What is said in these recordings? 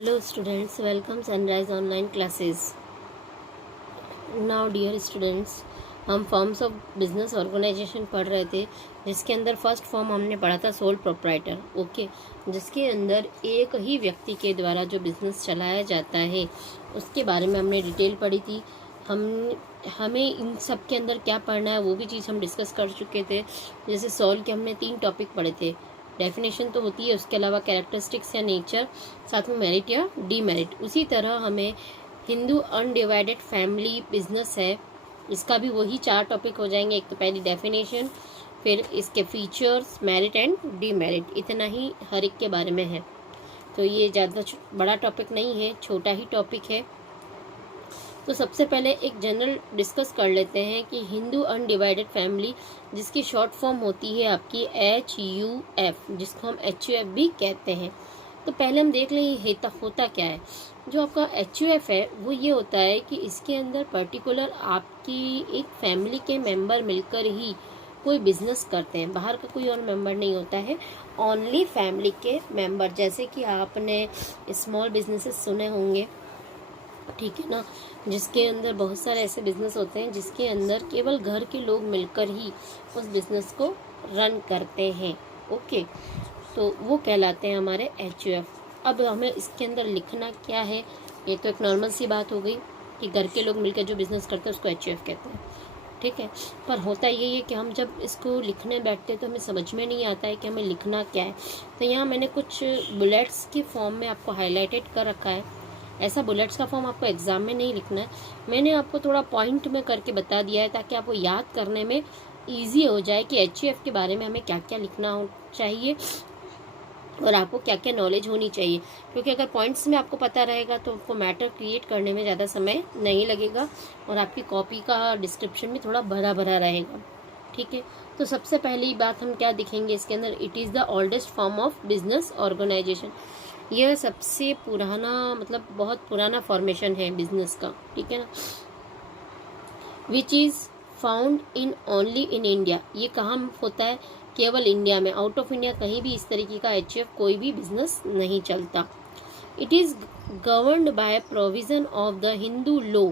Hello students, welcome Sunrise Online Classes. Now dear students, हम forms of business organisation पढ़ रहे थे, जिसके अंदर फर्स्ट फॉर्म हमने पढ़ा था सोल प्रोप्राइटर। ओके, जिसके अंदर एक ही व्यक्ति के द्वारा जो बिजनेस चलाया जाता है उसके बारे में हमने डिटेल पढ़ी थी। हमें इन सब के अंदर क्या पढ़ना है वो भी चीज़ हम डिस्कस कर चुके थे। जैसे सोल के हमने 3 टॉपिक पढ़े थे। डेफिनेशन तो होती है, उसके अलावा कैरेक्टरिस्टिक्स या नेचर, साथ में मेरिट या डीमेरिट। उसी तरह हमें हिंदू अनडिवाइडेड फैमिली बिजनेस है, इसका भी वही 4 टॉपिक हो जाएंगे। एक तो पहली डेफिनेशन, फिर इसके फीचर्स, मेरिट एंड डीमेरिट, इतना ही हर एक के बारे में है। तो ये ज़्यादा बड़ा टॉपिक नहीं है, छोटा ही टॉपिक है। तो सबसे पहले एक जनरल डिस्कस कर लेते हैं कि हिंदू अनडिवाइडेड फैमिली, जिसकी शॉर्ट फॉर्म होती है आपकी HUF, जिसको हम HUF भी कहते हैं। तो पहले हम देख लें ये होता क्या है। जो आपका HUF है वो ये होता है कि इसके अंदर पर्टिकुलर आपकी एक फैमिली के मेंबर मिलकर ही कोई बिजनेस करते हैं, बाहर का कोई और मेंबर नहीं होता है, ओनली फैमिली के मेंबर। जैसे कि आपने स्मॉल बिजनेसेस सुने होंगे, ठीक है ना, जिसके अंदर बहुत सारे ऐसे बिजनेस होते हैं जिसके अंदर केवल घर के लोग मिलकर ही उस बिजनेस को रन करते हैं। ओके, तो वो कहलाते हैं हमारे HUF। अब हमें इसके अंदर लिखना क्या है, ये तो एक नॉर्मल सी बात हो गई कि घर के लोग मिलकर जो बिज़नेस करते हैं उसको HUF कहते हैं, ठीक है। पर होता यही है कि हम जब इसको लिखने बैठते हैं तो हमें समझ में नहीं आता है कि हमें लिखना क्या है। तो यहाँ मैंने कुछ बुलेट्स के फॉर्म में आपको हाईलाइटेड कर रखा है। ऐसा बुलेट्स का फॉर्म आपको एग्ज़ाम में नहीं लिखना है, मैंने आपको थोड़ा पॉइंट में करके बता दिया है ताकि आपको याद करने में ईजी हो जाए कि HUF के बारे में हमें क्या क्या लिखना चाहिए और आपको क्या क्या नॉलेज होनी चाहिए। क्योंकि अगर पॉइंट्स में आपको पता रहेगा तो आपको मैटर क्रिएट करने में ज़्यादा समय नहीं लगेगा और आपकी कॉपी का डिस्क्रिप्शन भी थोड़ा भरा भरा रहेगा, ठीक है। तो सबसे पहली बात हम क्या दिखेंगे इसके अंदर, it is the oldest form of business organization. यह सबसे पुराना, मतलब बहुत पुराना फॉर्मेशन है बिजनेस का, ठीक है ना। Which is found in only in India, ये कहाँ होता है, केवल इंडिया में। आउट ऑफ इंडिया कहीं भी इस तरीके का HUF कोई भी बिजनेस नहीं चलता। It is governed by provision of the Hindu law,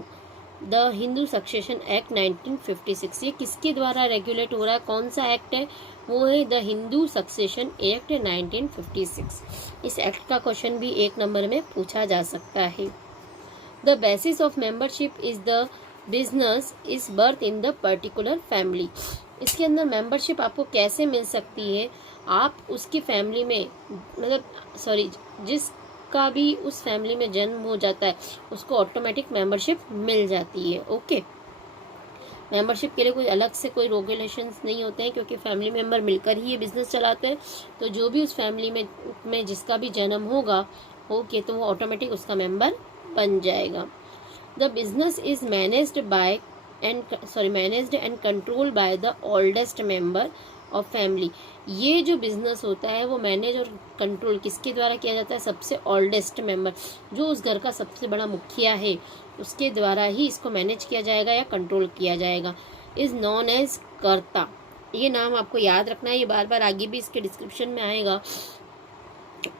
the Hindu succession act 1956। ये किसके द्वारा रेगुलेट हो रहा है, कौन सा एक्ट है, वो है द हिंदू सक्सेशन एक्ट 1956। इस एक्ट का क्वेश्चन भी 1 नंबर में पूछा जा सकता है। The basis of membership is the business is birth in the particular family. इसके अंदर मेंबरशिप आपको कैसे मिल सकती है, आप उसकी फैमिली में, मतलब जिसका भी उस फैमिली में जन्म हो जाता है उसको ऑटोमेटिक मेंबरशिप मिल जाती है। ओके, मेंबरशिप के लिए कोई अलग से कोई रेगुलेशंस नहीं होते हैं, क्योंकि फैमिली मेंबर मिलकर ही ये बिज़नेस चलाते हैं। तो जो भी उस फैमिली में जिसका भी जन्म होगा, ओके, तो वो ऑटोमेटिक उसका मेंबर बन जाएगा। The business is managed and controlled by the oldest member of family. ये जो बिजनेस होता है वो मैनेज और कंट्रोल किसके द्वारा किया जाता है, सबसे ओल्डेस्ट मेंबर, जो उस घर का सबसे बड़ा मुखिया है, उसके द्वारा ही इसको मैनेज किया जाएगा या कंट्रोल किया जाएगा। इज नॉन एज कर्ता, ये नाम आपको याद रखना है, ये बार बार आगे भी इसके डिस्क्रिप्शन में आएगा।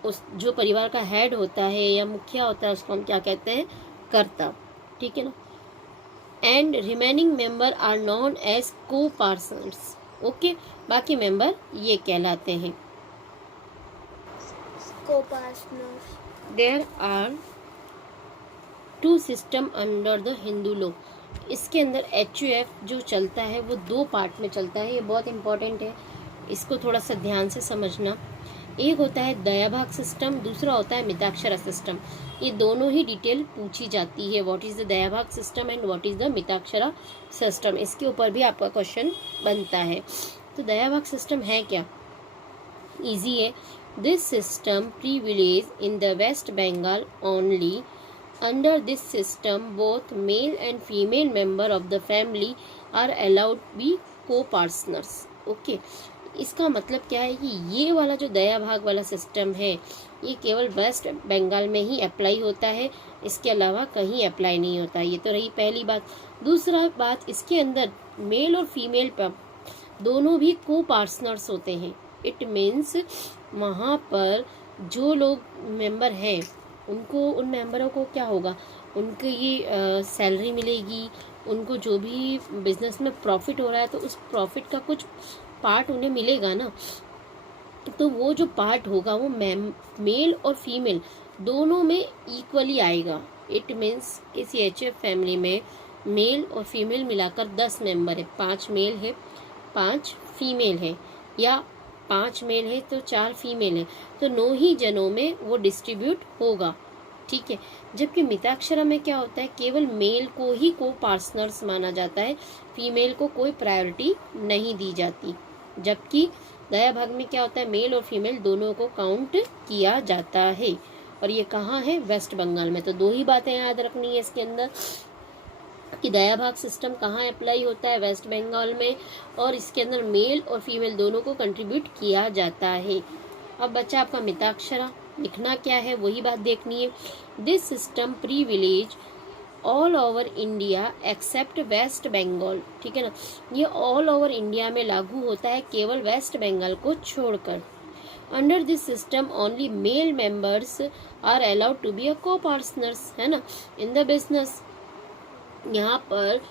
उस जो परिवार का हेड होता है या मुखिया होता है उसको हम क्या कहते हैं, कर्ता, ठीक है ना। And remaining member are known as co partners. Okay, बाकी मेंबर ये कहलाते हैं co-partners. There are 2 system under the Hindu law. इसके अंदर HUF जो चलता है वो 2 पार्ट में चलता है, ये बहुत इंपॉर्टेंट है, इसको थोड़ा सा ध्यान से समझना। एक होता है दयाभाग सिस्टम, दूसरा होता है मिताक्षरा सिस्टम। ये दोनों ही डिटेल पूछी जाती है, what is the Dayabhaga system and what is the Mitakshara system, इसके ऊपर भी आपका क्वेश्चन बनता है। तो दयाभाग सिस्टम है क्या, इजी है। This system privilege in the West Bengal only. Under this system both male and female member of the family are allowed be co partners. Okay, इसका मतलब क्या है कि ये वाला जो दया भाग वाला सिस्टम है ये केवल वेस्ट बंगाल में ही अप्लाई होता है, इसके अलावा कहीं अप्लाई नहीं होता। ये तो रही पहली बात। दूसरा बात, इसके अंदर मेल और फीमेल दोनों भी को पार्टनर्स होते हैं। इट मीन्स वहाँ पर जो लोग मेंबर हैं उनको, उन मेंबरों को क्या होगा, उनको ये सैलरी मिलेगी, उनको जो भी बिजनेस में प्रॉफिट हो रहा है तो उस प्रॉफिट का कुछ पार्ट उन्हें मिलेगा ना। तो वो जो पार्ट होगा वो मेल और फीमेल दोनों में इक्वली आएगा। इट मीन्स किसी एचएफ फैमिली में मेल और फीमेल मिलाकर 10 मेंबर है, 5 मेल है 5 फीमेल है, या 5 मेल है तो 4 फीमेल है, तो 9 ही जनों में वो डिस्ट्रीब्यूट होगा। ठीक है। जबकि मिताक्षरा में क्या होता है, केवल मेल को ही को पार्टनर्स माना जाता है, फीमेल को कोई प्रायोरिटी नहीं दी जाती। जबकि दया भाग में क्या होता है, मेल और फीमेल दोनों को काउंट किया जाता है। और ये कहाँ है, वेस्ट बंगाल में। तो 2 ही बातें याद रखनी है इसके अंदर कि दया भाग सिस्टम कहाँ अप्लाई होता है, वेस्ट बंगाल में, और इसके अंदर मेल और फीमेल दोनों को कंट्रीब्यूट किया जाता है। अब बच्चा आपका मिताक्षरा, लिखना क्या है वही बात देखनी है। This system privilege all over India except West Bengal. ठीक है ना, ये ऑल ओवर इंडिया में लागू होता है केवल वेस्ट बंगाल को छोड़कर। Under this system only male members are allowed to be a co partners, है ना, इन द बिजनेस। यहाँ पर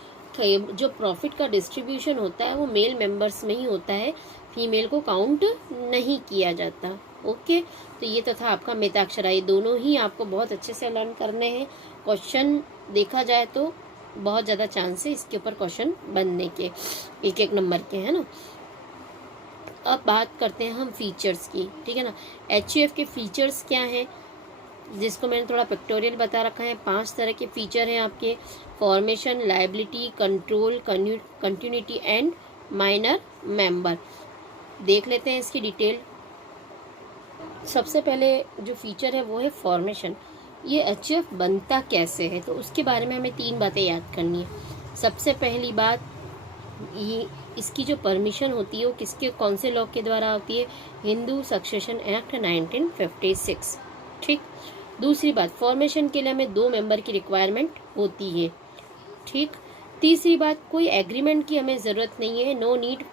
जो प्रॉफिट का डिस्ट्रीब्यूशन होता है वो मेल मेंबर्स में ही होता है, फीमेल को काउंट नहीं किया जाता। ओके, तो ये तो था आपका मिताक्षरा। ये दोनों ही आपको बहुत अच्छे से लर्न करने हैं। क्वेश्चन देखा जाए तो बहुत ज़्यादा चांस है इसके ऊपर क्वेश्चन बनने के, 1-1 नंबर के, है ना। अब बात करते हैं हम फीचर्स की। ठीक है ना, एचयूएफ के फीचर्स क्या हैं, जिसको मैंने थोड़ा पिक्टोरियल बता रखा है। 5 तरह के फीचर हैं आपके, formation, liability, control, continuity and minor member. देख लेते हैं इसकी डिटेल। सबसे पहले जो फीचर है वो है फॉर्मेशन। ये एचएफ बनता कैसे है, तो उसके बारे में हमें 3 बातें याद करनी है। सबसे पहली बात, ये इसकी जो परमिशन होती है वो किसके, कौन से लॉ के द्वारा होती है, हिंदू सक्सेशन एक्ट 1956। ठीक। दूसरी बात, फॉर्मेशन के लिए हमें 2 मेंबर की रिक्वायरमेंट होती है। ठीक। तीसरी बात, कोई एग्रीमेंट की हमें ज़रूरत नहीं है, no need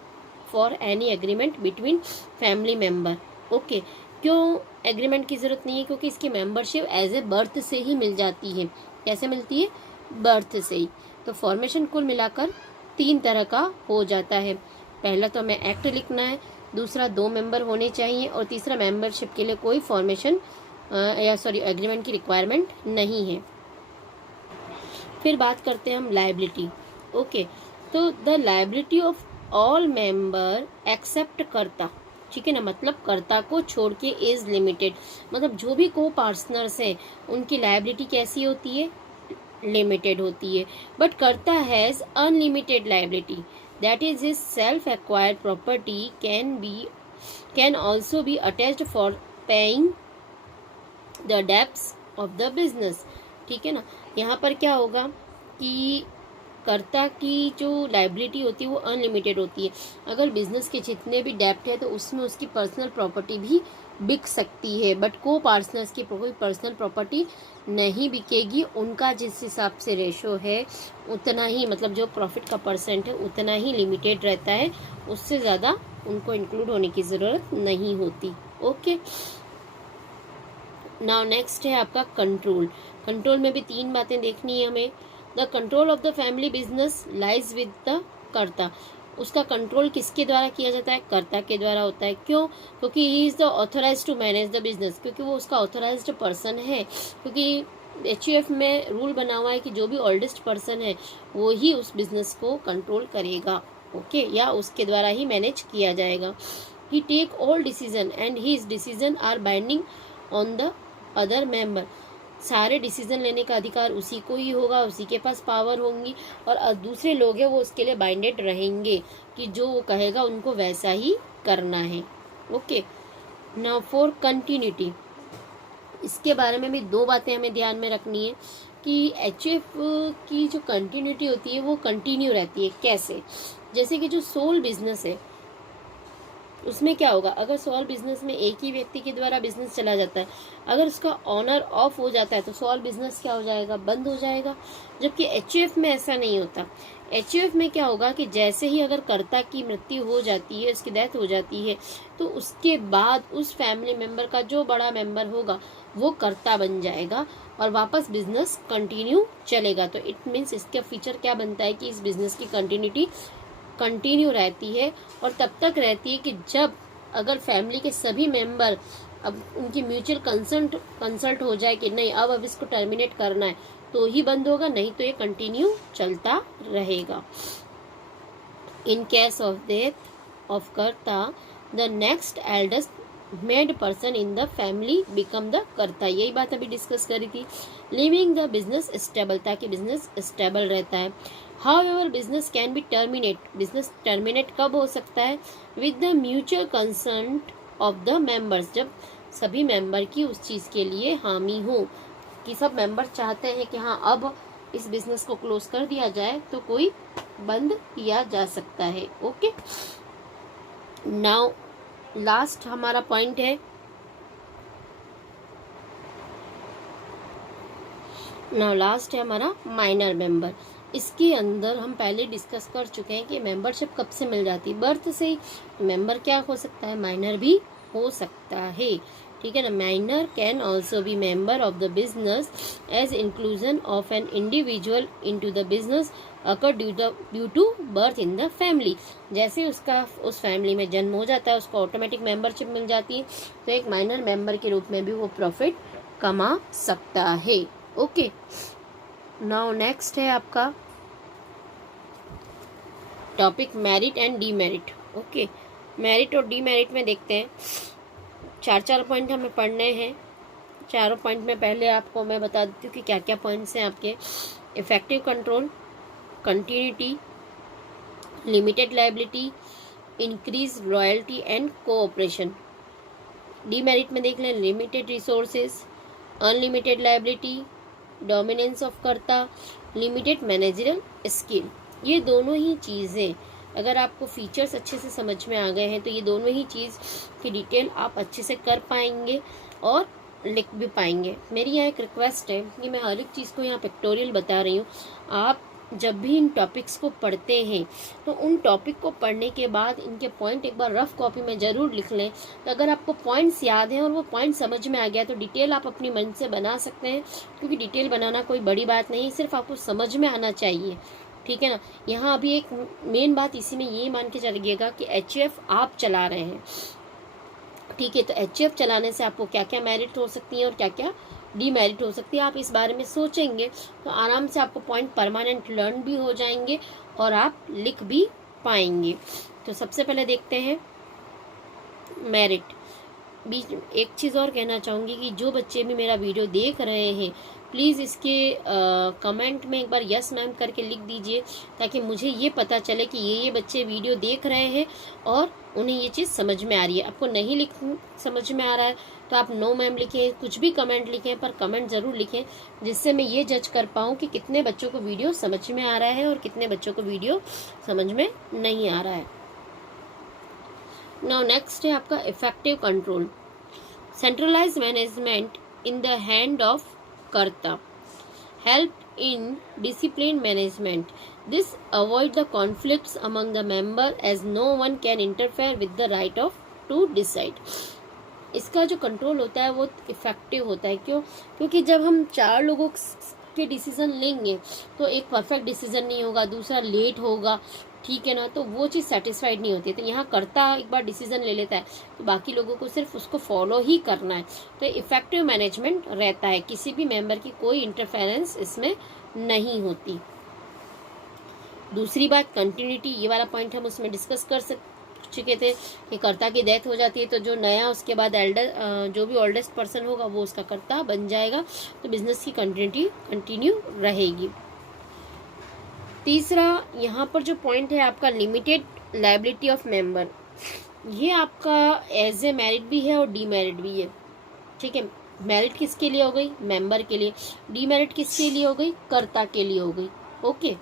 for any agreement between family member. Okay, क्यों एग्रीमेंट की ज़रूरत नहीं है, क्योंकि इसकी मेंबरशिप एज ए बर्थ से ही मिल जाती है। कैसे मिलती है, बर्थ से ही। तो फॉर्मेशन कुल मिलाकर 3 तरह का हो जाता है। पहला तो हमें एक्ट लिखना है, दूसरा 2 मेंबर होने चाहिए, और तीसरा मेंबरशिप के लिए कोई फॉर्मेशन एग्रीमेंट की रिक्वायरमेंट नहीं है। फिर बात करते हैं हम लायबिलिटी। ओके, तो the liability of all member except karta. ठीक है ना, मतलब कर्ता को छोड़ के इज लिमिटेड, मतलब जो भी को पार्टनर्स हैं उनकी लायबिलिटी कैसी होती है, लिमिटेड होती है। बट कर्ता has unlimited liability, that is his self acquired property can also be attached for paying the debts of the business. ठीक है ना, यहाँ पर क्या होगा कि कर्ता की जो लायबिलिटी होती है वो अनलिमिटेड होती है। अगर बिजनेस के जितने भी डेब्ट है तो उसमें उसकी पर्सनल प्रॉपर्टी भी बिक सकती है, बट को पार्टनर्स की कोई पर्सनल प्रॉपर्टी नहीं बिकेगी। उनका जिस हिसाब से रेशो है उतना ही, मतलब जो प्रॉफिट का परसेंट है उतना ही लिमिटेड रहता है, उससे ज़्यादा उनको इंक्लूड होने की ज़रूरत नहीं होती। ओके, नाउ नेक्स्ट है आपका कंट्रोल। कंट्रोल में भी 3 बातें देखनी है हमें। The control of the family business lies with the कर्ता। उसका कंट्रोल किसके द्वारा किया जाता है, कर्ता के द्वारा होता है। क्यों, क्योंकि he is the authorise to manage the business, क्योंकि वो उसका ऑथोराइज्ड पर्सन है। क्योंकि एचयूएफ में रूल बना हुआ है कि जो भी ओल्डेस्ट पर्सन है वो ही उस बिजनेस को कंट्रोल करेगा। ओके, या उसके द्वारा ही मैनेज किया जाएगा। He take all decision and his decision are binding on the other member. सारे डिसीजन लेने का अधिकार उसी को ही होगा, उसी के पास पावर होंगी, और दूसरे लोग हैं वो उसके लिए बाइंडेड रहेंगे कि जो वो कहेगा उनको वैसा ही करना है। ओके, नाउ फॉर कंटिन्यूटी, इसके बारे में भी 2 बातें हमें ध्यान में रखनी है कि एचएफ की जो कंटिन्यूटी होती है वो कंटिन्यू रहती है। कैसे, जैसे कि जो सोल बिजनेस है उसमें क्या होगा, अगर स्मॉल बिजनेस में एक ही व्यक्ति के द्वारा बिजनेस चला जाता है, अगर उसका ऑनर ऑफ हो जाता है तो स्मॉल बिजनेस क्या हो जाएगा, बंद हो जाएगा। जबकि एचयूएफ में ऐसा नहीं होता। एचयूएफ में क्या होगा कि जैसे ही अगर कर्ता की मृत्यु हो जाती है, उसकी डेथ हो जाती है, तो उसके बाद उस फैमिली मेंबर का जो बड़ा मेंबर होगा वो कर्ता बन जाएगा और वापस बिजनेस कंटिन्यू चलेगा। तो इट मीन्स इसका फीचर क्या बनता है कि इस बिजनेस की कंटिन्यूटी कंटिन्यू रहती है, और तब तक रहती है कि जब अगर फैमिली के सभी मेंबर अब उनकी म्यूचुअल कंसल्ट हो जाए कि नहीं अब इसको टर्मिनेट करना है, तो ही बंद होगा, नहीं तो ये कंटिन्यू चलता रहेगा। In case of death of karta, the next eldest male person in the family become the karta. यही बात अभी डिस्कस करी थी। लिविंग द बिजनेस स्टेबल, ताकि बिजनेस स्टेबल रहता है। However business can be terminate, business terminate कब हो सकता है, with the mutual consent of the members, जब सभी मेंबर की उस चीज़ के लिए हामी हो कि सब मेंबर चाहते हैं कि हाँ अब इस बिजनेस को क्लोज कर दिया जाए, तो कोई बंद किया जा सकता है। ओके, नाउ लास्ट हमारा पॉइंट है, हमारा माइनर मेंबर। इसके अंदर हम पहले डिस्कस कर चुके हैं कि मेंबरशिप कब से मिल जाती है, बर्थ से ही। मेंबर क्या हो सकता है, माइनर भी हो सकता है, ठीक है ना। Minor can also be member of the business as inclusion of an individual into the business occur due to birth in the family. जैसे उसका उस फैमिली में जन्म हो जाता है, उसको ऑटोमेटिक मेंबरशिप मिल जाती है, तो एक माइनर मेंबर के रूप में भी वो प्रॉफिट कमा सकता है। ओके, नाउ नेक्स्ट है आपका topic merit and demerit. Okay, merit और डीमेरिट में देखते हैं, चार पॉइंट हमें पढ़ने हैं। चारों पॉइंट में पहले आपको मैं बता देती हूँ कि क्या क्या पॉइंट्स हैं आपके। Effective control, continuity, limited liability, increase royalty and cooperation. Demerit में देख लें, limited resources, unlimited liability, dominance of कर्ता, लिमिटेड मैनेजरल स्किल। ये दोनों ही चीज़ें अगर आपको फीचर्स अच्छे से समझ में आ गए हैं तो ये दोनों ही चीज़ की डिटेल आप अच्छे से कर पाएंगे और लिख भी पाएंगे। मेरी यहाँ एक रिक्वेस्ट है कि मैं हर एक चीज़ को यहाँ पिक्टोरियल बता रही हूँ। आप जब भी इन टॉपिक्स को पढ़ते हैं तो उन टॉपिक को पढ़ने के बाद इनके पॉइंट एक बार रफ कॉपी में ज़रूर लिख लें। तो अगर आपको पॉइंट्स याद हैं और वो पॉइंट समझ में आ गया तो डिटेल आप अपनी मन से बना सकते हैं, क्योंकि डिटेल बनाना कोई बड़ी बात नहीं, सिर्फ आपको समझ में आना चाहिए, ठीक है ना। यहाँ अभी एक मेन बात इसी में ये मान के चलिएगा कि एचयूएफ आप चला रहे हैं, ठीक है। तो एचयूएफ चलाने से आपको क्या क्या मेरिट हो सकती है और क्या क्या डीमेरिट हो सकती है, आप इस बारे में सोचेंगे तो आराम से आपको पॉइंट परमानेंट लर्न भी हो जाएंगे और आप लिख भी पाएंगे। तो सबसे पहले देखते हैं मेरिट। बीच एक चीज़ और कहना चाहूँगी कि जो बच्चे भी मेरा वीडियो देख रहे हैं प्लीज़ इसके कमेंट में एक बार यस मैम करके लिख दीजिए, ताकि मुझे ये पता चले कि ये बच्चे वीडियो देख रहे हैं और उन्हें ये चीज़ समझ में आ रही है। आपको नहीं समझ में आ रहा है तो आप नो मैम लिखें, कुछ भी कमेंट लिखें, पर कमेंट ज़रूर लिखें, जिससे मैं ये जज कर पाऊँ कि कितने बच्चों को वीडियो समझ में आ रहा है और कितने बच्चों को वीडियो समझ में नहीं आ रहा है। नाउ नेक्स्ट है आपका effective control. Centralise management in the hand of karta, help in discipline management. This avoid the conflicts among the member as no one can interfere with the right of to decide. इसका जो control होता है वो effective होता है। क्यों? क्योंकि जब हम 4 लोगों के डिसीजन लेंगे तो एक परफेक्ट डिसीजन नहीं होगा, दूसरा लेट होगा, ठीक है ना, तो वो चीज़ सेटिस्फाइड नहीं होती है। तो यहाँ कर्ता एक बार डिसीजन ले लेता है तो बाकी लोगों को सिर्फ उसको फॉलो ही करना है, तो इफेक्टिव मैनेजमेंट रहता है, किसी भी मेंबर की कोई इंटरफेरेंस इसमें नहीं होती। दूसरी बात कंटिन्यूटी, ये वाला पॉइंट हम उसमें डिस्कस कर चुके थे कि कर्ता की डेथ हो जाती है तो जो नया उसके बाद जो भी ओल्डेस्ट पर्सन होगा वो उसका कर्ता बन जाएगा, तो बिजनेस की कंटिन्यूटी कंटिन्यू रहेगी। तीसरा यहाँ पर जो पॉइंट है आपका लिमिटेड लायबिलिटी ऑफ मेंबर, ये आपका एज ए मेरिट भी है और डीमेरिट भी है, ठीक है। मेरिट किसके लिए हो गई? मेंबर के लिए। डीमेरिट किसके लिए हो गई? कर्ता के लिए हो गई। ओके,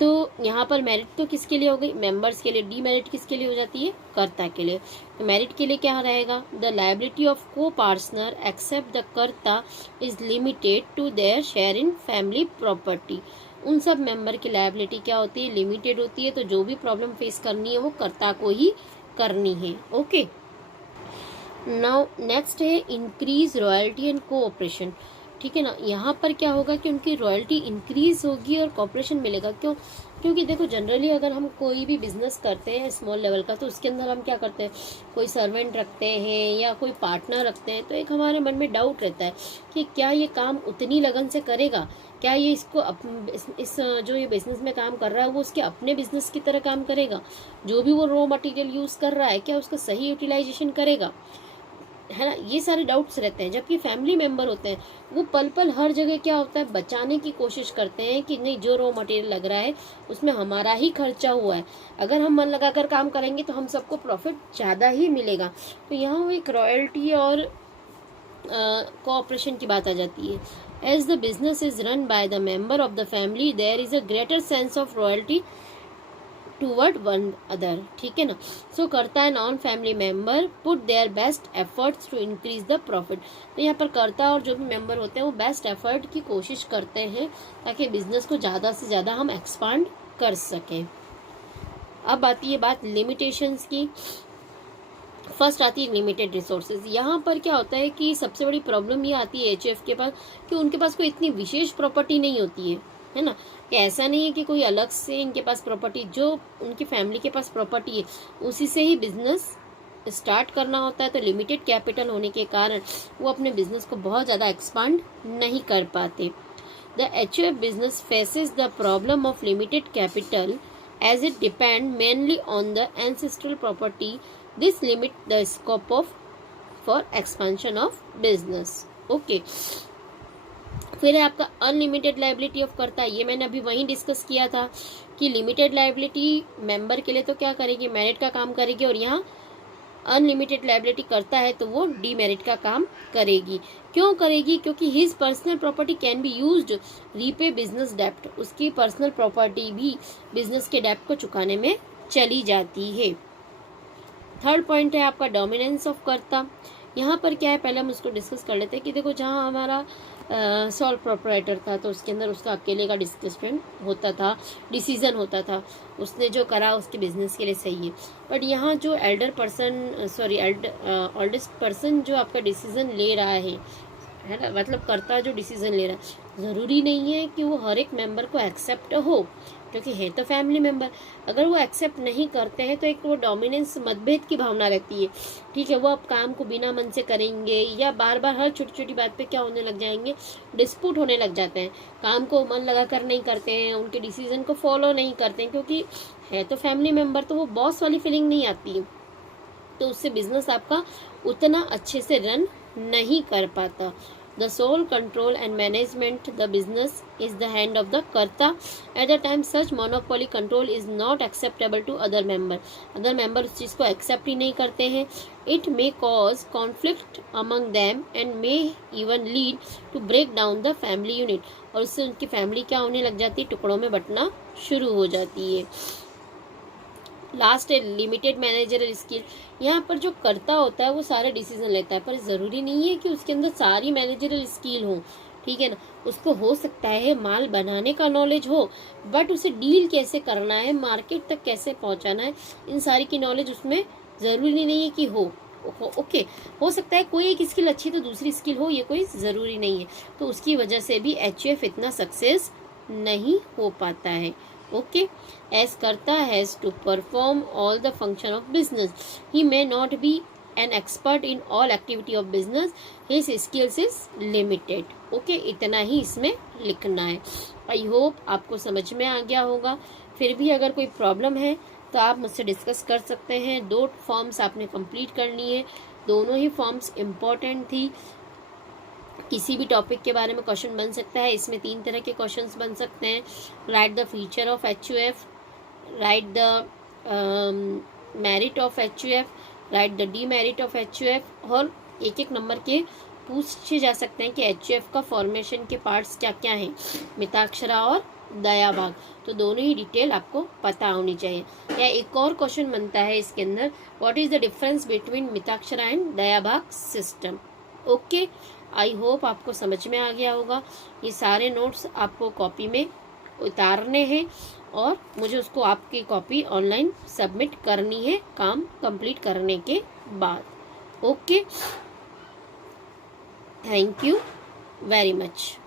तो यहाँ पर मेरिट तो किसके लिए हो गई, मेंबर्स के लिए। डीमेरिट किसके लिए हो जाती है, कर्ता के लिए। तो मेरिट के लिए क्या रहेगा, the liability of co partner except the karta is limited to their share in family property. उन सब मेंबर की लायबिलिटी क्या होती है, लिमिटेड होती है। तो जो भी प्रॉब्लम फेस करनी है वो कर्ता को ही करनी है। ओके, नाउ नेक्स्ट है इंक्रीज रॉयल्टी एंड कोऑपरेशन। ठीक है ना, यहाँ पर क्या होगा कि उनकी रॉयल्टी इंक्रीज होगी और कॉपरेशन मिलेगा। क्यों, क्योंकि देखो जनरली अगर हम कोई भी बिजनेस करते हैं स्मॉल लेवल का, तो उसके अंदर हम क्या करते हैं, कोई सर्वेंट रखते हैं या कोई पार्टनर रखते हैं, तो एक हमारे मन में डाउट रहता है कि क्या ये काम उतनी लगन से करेगा, क्या ये इसको इस जो ये बिजनेस में काम कर रहा है वो उसके अपने बिजनेस की तरह काम करेगा, जो भी वो रॉ मटेरियल यूज़ कर रहा है क्या उसका सही यूटिलाइजेशन करेगा, है ना। ये सारे डाउट्स रहते हैं। जबकि फैमिली मेंबर होते हैं वो पल पल हर जगह क्या होता है, बचाने की कोशिश करते हैं कि नहीं, जो रॉ मटेरियल लग रहा है उसमें हमारा ही खर्चा हुआ है, अगर हम मन लगाकर काम करेंगे तो हम सबको प्रॉफिट ज़्यादा ही मिलेगा। तो यहाँ एक रॉयल्टी और कोऑपरेशन की बात आ जाती है। As the business is run by the member of the family there is a greater sense of royalty toward one other. ठीक है ना। So karta and non family member put their best efforts to increase the profit. तो यहाँ पर कर्ता और जो भी मेंबर होते हैं वो बेस्ट एफर्ट की कोशिश करते हैं ताकि बिजनेस को ज़्यादा से ज़्यादा हम एक्सपांड कर सकें। अब आती है बात लिमिटेशंस की। फर्स्ट आती है लिमिटेड रिसोर्सेज। यहाँ पर क्या होता है कि सबसे बड़ी प्रॉब्लम ये आती है एचयूएफ के पास कि उनके पास कोई इतनी विशेष प्रॉपर्टी नहीं होती है ना। कि ऐसा नहीं है कि कोई अलग से इनके पास प्रॉपर्टी, जो उनकी फैमिली के पास प्रॉपर्टी है उसी से ही बिजनेस स्टार्ट करना होता है। तो लिमिटेड कैपिटल होने के कारण वो अपने बिजनेस को बहुत ज़्यादा एक्सपांड नहीं कर पाते। The HUF business faces the problem of limited capital as it depend mainly on the ancestral property. This limit the scope of for expansion of business. Okay. फिर है आपका अनलिमिटेड लाइबिलिटी ऑफ कर्ता। ये मैंने अभी वहीं डिस्कस किया था कि लिमिटेड लाइबिलिटी मेंबर के लिए तो क्या करेगी, मेरिट का काम करेगी, और यहाँ अनलिमिटेड लाइबिलिटी करता है तो वो डीमेरिट का काम करेगी। क्यों करेगी, क्योंकि his personal property can be used repay business डेप्ट। उसकी पर्सनल प्रॉपर्टी भी बिजनेस के डेप्ट को चुकाने में चली जाती है। थर्ड पॉइंट है आपका डोमिनेंस ऑफ कर्ता। यहाँ पर क्या है, पहले हम उसको डिस्कस कर लेते हैं कि देखो जहाँ हमारा सोल प्रोप्राइटर था तो उसके अंदर उसका अकेले का डिस्कशन होता था, डिसीजन होता था, उसने जो करा उसके बिजनेस के लिए सही है। बट यहाँ जो ओल्डेस्ट पर्सन जो आपका डिसीजन ले रहा है ना, मतलब कर्ता जो डिसीजन ले रहा है, ज़रूरी नहीं है कि वो हर एक मेंबर को एक्सेप्ट हो, क्योंकि है तो फैमिली मेंबर। अगर वो एक्सेप्ट नहीं करते हैं तो एक वो डोमिनेंस, मतभेद की भावना रहती है। ठीक है, वो अब काम को बिना मन से करेंगे या बार बार हर छोटी छोटी बात पे क्या होने लग जाएंगे, डिस्प्यूट होने लग जाते हैं। काम को मन लगा कर नहीं करते हैं, उनके डिसीजन को फॉलो नहीं करते हैं, क्योंकि है तो फैमिली मेंबर, तो वो बॉस वाली फीलिंग नहीं आती है। तो उससे बिजनेस आपका उतना अच्छे से रन नहीं कर पाता। The sole control and management the business is the hand of the कर्ता. At the time such monopoly control is not acceptable to other member. Other member उस चीज़ को accept ही नहीं करते हैं. It may cause conflict among them and may even lead to break down the family unit. और उससे उनकी family क्या होने लग जाती है, टुकड़ों में बंटना शुरू हो जाती है। लास्ट है लिमिटेड मैनेजरल स्किल। यहाँ पर जो कर्ता होता है वो सारे डिसीजन लेता है, पर ज़रूरी नहीं है कि उसके अंदर सारी मैनेजरल स्किल हो। ठीक है ना, उसको हो सकता है माल बनाने का नॉलेज हो, बट उसे डील कैसे करना है, मार्केट तक कैसे पहुँचाना है, इन सारी की नॉलेज उसमें ज़रूरी नहीं है कि हो। ओके, हो सकता है कोई एक स्किल अच्छी तो दूसरी स्किल हो, ये कोई ज़रूरी नहीं है। तो उसकी वजह से भी एचयूएफ इतना सक्सेस नहीं हो पाता है। Okay, as Karta has to perform all the function of business. He may not be an expert in all activity of business. His skills is limited. Okay, इतना ही इसमें लिखना है। I hope आपको समझ में आ गया होगा। फिर भी अगर कोई प्रॉब्लम है तो आप मुझसे डिस्कस कर सकते हैं। 2 फॉर्म्स आपने कंप्लीट करनी है, दोनों ही फॉर्म्स इम्पॉर्टेंट थी। किसी भी टॉपिक के बारे में क्वेश्चन बन सकता है। इसमें 3 तरह के क्वेश्चंस बन सकते हैं। Right the feature of HUF, right the merit of HUF, right the demerit of HUF, और एक नंबर के पूछे जा सकते हैं कि एचयूएफ का फॉर्मेशन के पार्ट्स क्या क्या हैं, मिताक्षरा और दया भाग, तो दोनों ही डिटेल आपको पता होनी चाहिए। या एक और क्वेश्चन बनता है इसके अंदर, what is the difference between Mitakshara and Dayabhaga system. Okay, I hope आपको समझ में आ गया होगा। ये सारे नोट्स आपको कॉपी में उतारने हैं और मुझे उसको आपकी कॉपी ऑनलाइन सबमिट करनी है काम कंप्लीट करने के बाद। Okay, thank you very much.